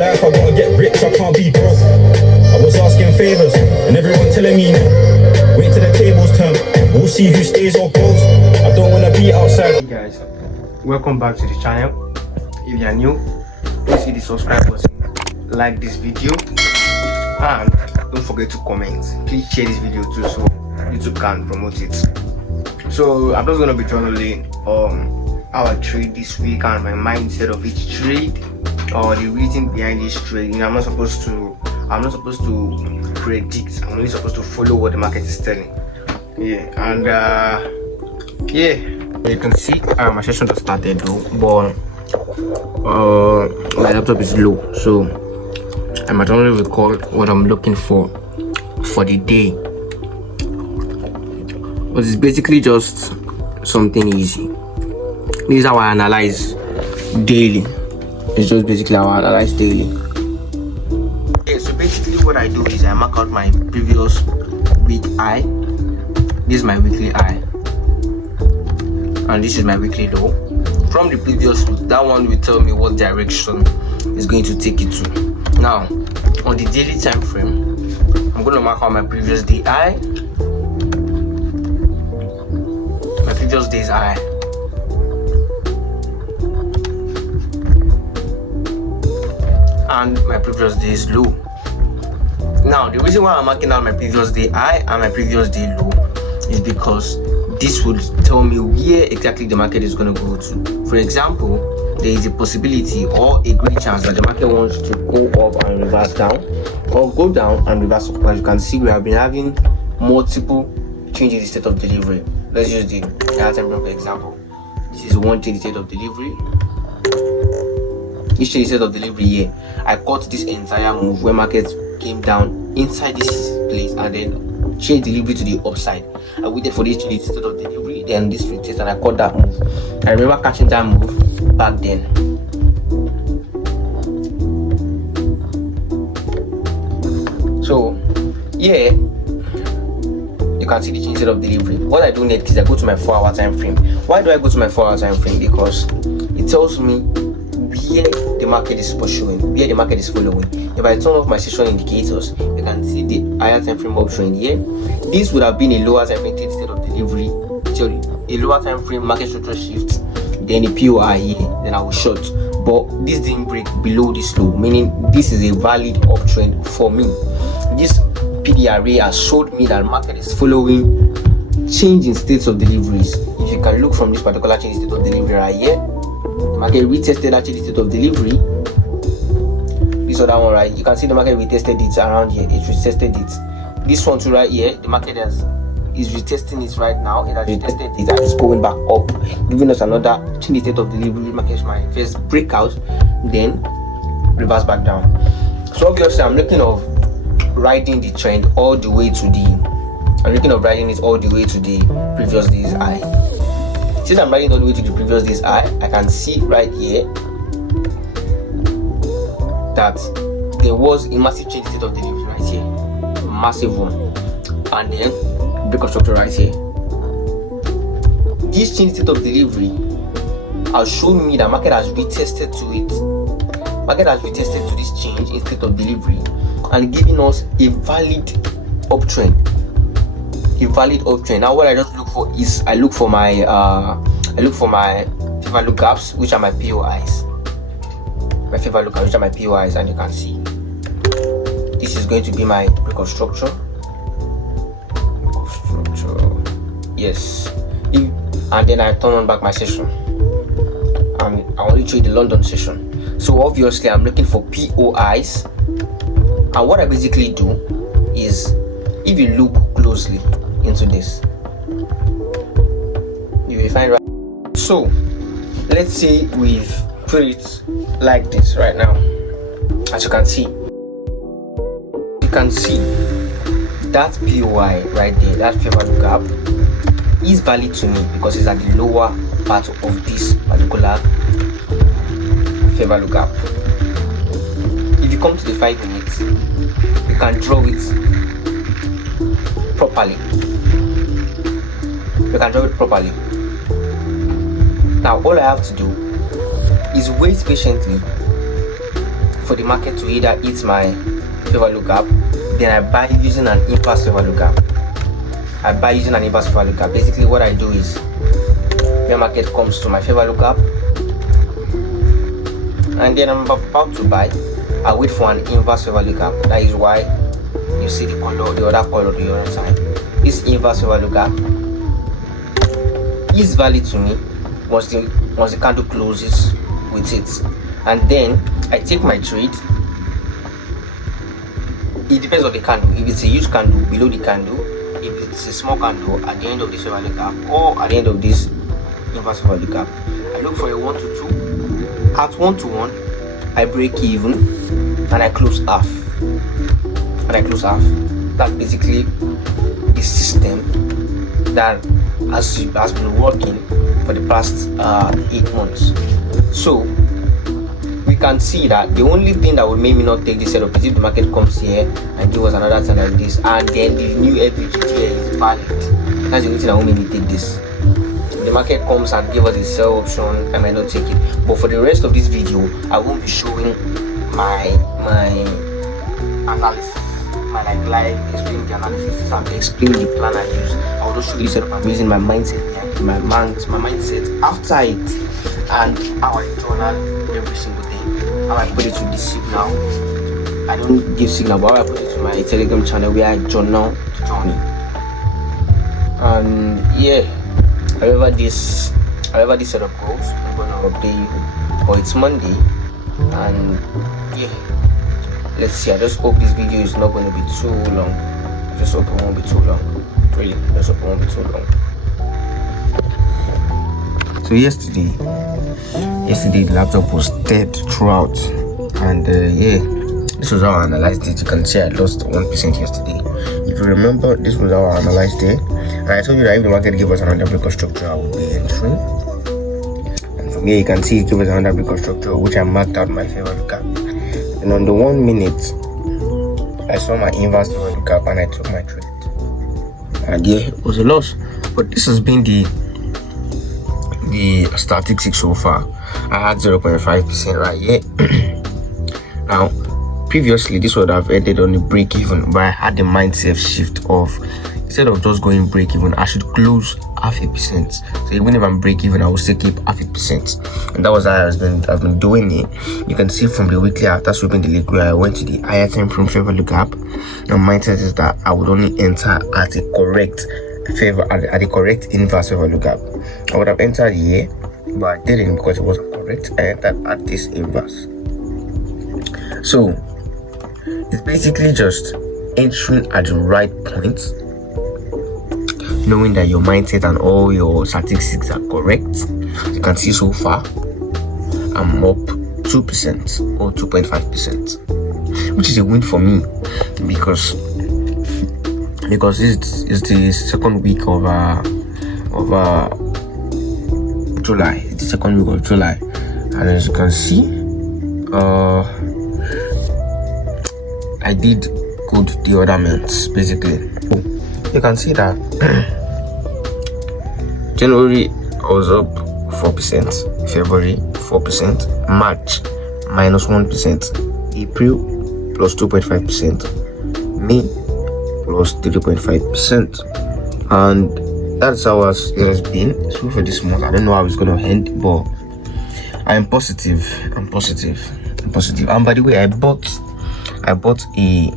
life, I gotta get rich, I can't be broke. I was asking favors, and everyone telling me no. Wait till the tables turn, we'll see who stays or goes. I don't wanna be outside. Hey guys, welcome back to the channel. If you are new, please hit the subscribe button, like this video, and don't forget to comment. Please share this video too so YouTube can promote it. So I'm just gonna be journaling how I trade this week and my mindset of each trade, or the reason behind this trade. I'm not supposed to predict. I'm only supposed to follow what the market is telling. You can see my session just started though, but my laptop is low, so I might only record what I'm looking for the day. But it's basically just something easy. This is how I analyze daily. It's just basically how I analyze daily. Okay, so basically what I do is I mark out my previous week high. This is my weekly high, and this is my weekly low. From the previous week, that one will tell me what direction is going to take it to. Now, on the daily time frame, I'm going to mark out my previous day high, my previous day's high, and my previous day's low. Now, the reason why I'm marking out my previous day high and my previous day low is because this would tell me where exactly the market is going to go to. For example, there is a possibility or a great chance that the market wants to go up and reverse down, or go down and reverse up. As you can see, we have been having multiple changes in the state of delivery. Let's use the time frame for example. This is one change in state of delivery. This change in state of delivery here, I caught this entire move where market came down inside this place and then change delivery to the upside. I waited for this change instead of delivery, then this retest, and I caught that move. I remember catching that move back then. So yeah, you can see the change instead of delivery. What I do next is I go to my 4-hour time frame. Why do I go to my 4-hour time frame? Because it tells me where the market is pursuing, where the market is following. If I turn off my session indicators, you can see the higher time frame option here. This would have been a lower time frame instead of delivery. Sorry, a lower time frame market structure shift, then a POI here, then I will short. But this didn't break below this low, meaning this is a valid uptrend for me. This PDRA has showed me that market is following change in states of deliveries. If you can look from this particular change in state of delivery right here, the market retested that change in state of delivery. This other one right, you can see the market retested it around here. It retested it. This one too right here, the market is retesting it right now. It has retested it and it's going back up, giving us another change in state of delivery. Market might first breakout, then reverse back down. So obviously I'm looking of riding the trend all the way to the previous day's high. Since I'm riding all the way to the previous day's high, I can see right here that there was a massive change in state of delivery right here, a massive one, and then break of structure right here. This change in state of delivery has shown me that market has retested to it. Market has retested to this change in state of delivery and giving us a valid uptrend. Now what I just look for is I look for my favor look gaps, which are my POIs. My favor look gaps, which are my POIs, and you can see this is going to be my break of structure. Yes. And then I turn on back my session. And I only trade the London session. So obviously I'm looking for POIs. And what I basically do is, if you look closely into this, you will find right. So let's say we've put it like this right now. As you can see that POI right there, that favor gap, is valid to me because it's at the lower part of this particular favor gap. If you come to the 5 minutes, you can draw it properly. Now all I have to do is wait patiently for the market to either hit my favor lookup, then I buy using an inverse favor lookup. Basically what I do is, when market comes to my favor lookup and then I'm about to buy, I wait for an inverse favor lookup. That is why you see the other color to the other side. This inverse favor lookup is valid to me once the candle closes with it, and then I take my trade. It depends on the candle. If it's a huge candle, below the candle. If it's a small candle, at the end of this favor lookup or at the end of this inverse favor lookup, I look for a 1 to 2. At 1 to 1, I break even and I close half. That's basically the system that has been working for the past 8 months. So we can see that the only thing that will make me not take this setup is if the market comes here and give us another thing like this, and then the new LPG here is valid. That's the only thing that will make me take this. If the market comes and give us a sell option, I might not take it. But for the rest of this video, I won't be showing my analysis, my live explaining the analysis. I'm explaining the plan I use. I'll just show you the setup I'm using, my mindset, my mindset after it, and how I journal every single day. How I put it to the signal. I don't give signal, but how I put it to my Telegram channel where I journal the journey. And yeah, however this setup goes, I'm gonna update you. But it's Monday, and yeah, let's see. I just hope this video is not going to be too long. I just hope it won't be too long. Really, I just hope it won't be too long. So yesterday the laptop was dead throughout, and yeah, this was how I analyzed it. You can see I lost 1% yesterday. If you remember, this was how I analyzed it, and I told you that if the market gave us another breakout structure, I would be entering. And from here you can see it gave us another breakout structure, which I marked out my favor lookup. And on the 1 minute, I saw my inverse favor lookup and I took my trade. And yeah, it was a loss, but this has been the statistics so far. I had 0.5% right here. Now previously this would have ended on a break even, but I had the mindset shift of, instead of just going break even, I should close 0.5%. So even if I'm break even, I will still keep 0.5%, and that was how I've been doing it. You can see from the weekly after sweeping the liquid, I went to the higher time frame favor lookup. And mindset is that I would only enter at a correct at the correct inverse favor lookup. I would have entered here, but I didn't because it wasn't correct. I entered at this inverse. So it's basically just entering at the right point, knowing that your mindset and all your statistics are correct. You can see so far I'm up 2% or 2.5%, which is a win for me, because it's the second week of July. It's the second week of July, and as you can see, I did good the other months. Basically, you can see that January I was up 4%, February 4%, March minus 1%, April plus 2.5%, May plus 3.5%, and that's how it has been. So for this month, I don't know how it's gonna end, but I'm positive. And by the way, I bought a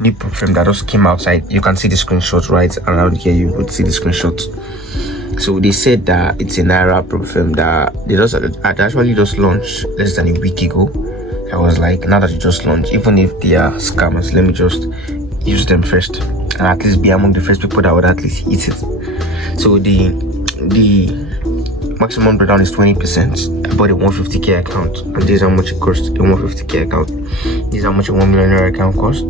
new frame that just came outside. You can see the screenshot right around here. You would see the screenshot. So they said that it's a Naira Pro frame that they actually just launched less than a week ago. I was like, now that you just launched, even if they are scammers, let me just use them first and at least be among the first people that would at least hit it. So the maximum breakdown is 20%. I bought a 150k account, and this is how much it cost. A 150k account. This is how much a 1 million naira account cost. A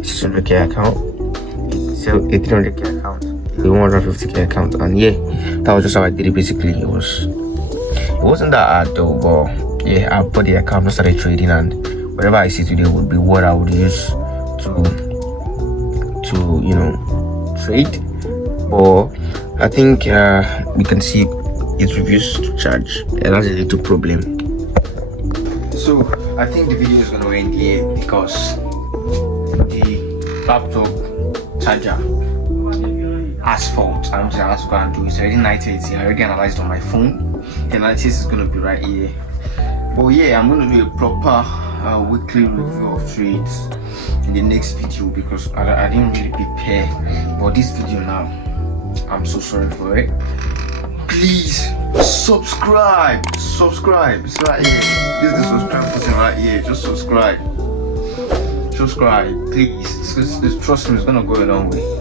600k account. A 300k account. A 150k account. And yeah, that was just how I did it. Basically, it wasn't that hard though, but yeah, I bought the account and started trading, and whatever I see today would be what I would use to trade. But I think we can see it refused to charge, and that's a little problem. So I think the video is gonna end here because the laptop charger has fault. I'm just gonna have to go and do it. It's already 9:30. I already analyzed on my phone. The analysis is gonna be right here. But yeah, I'm gonna do a proper weekly review of trades in the next video because I didn't really prepare. But this video now, I'm so sorry for it. Please subscribe. It's right here. This is the subscribe button right here. Just subscribe, please. Trust me, it's gonna go a long way.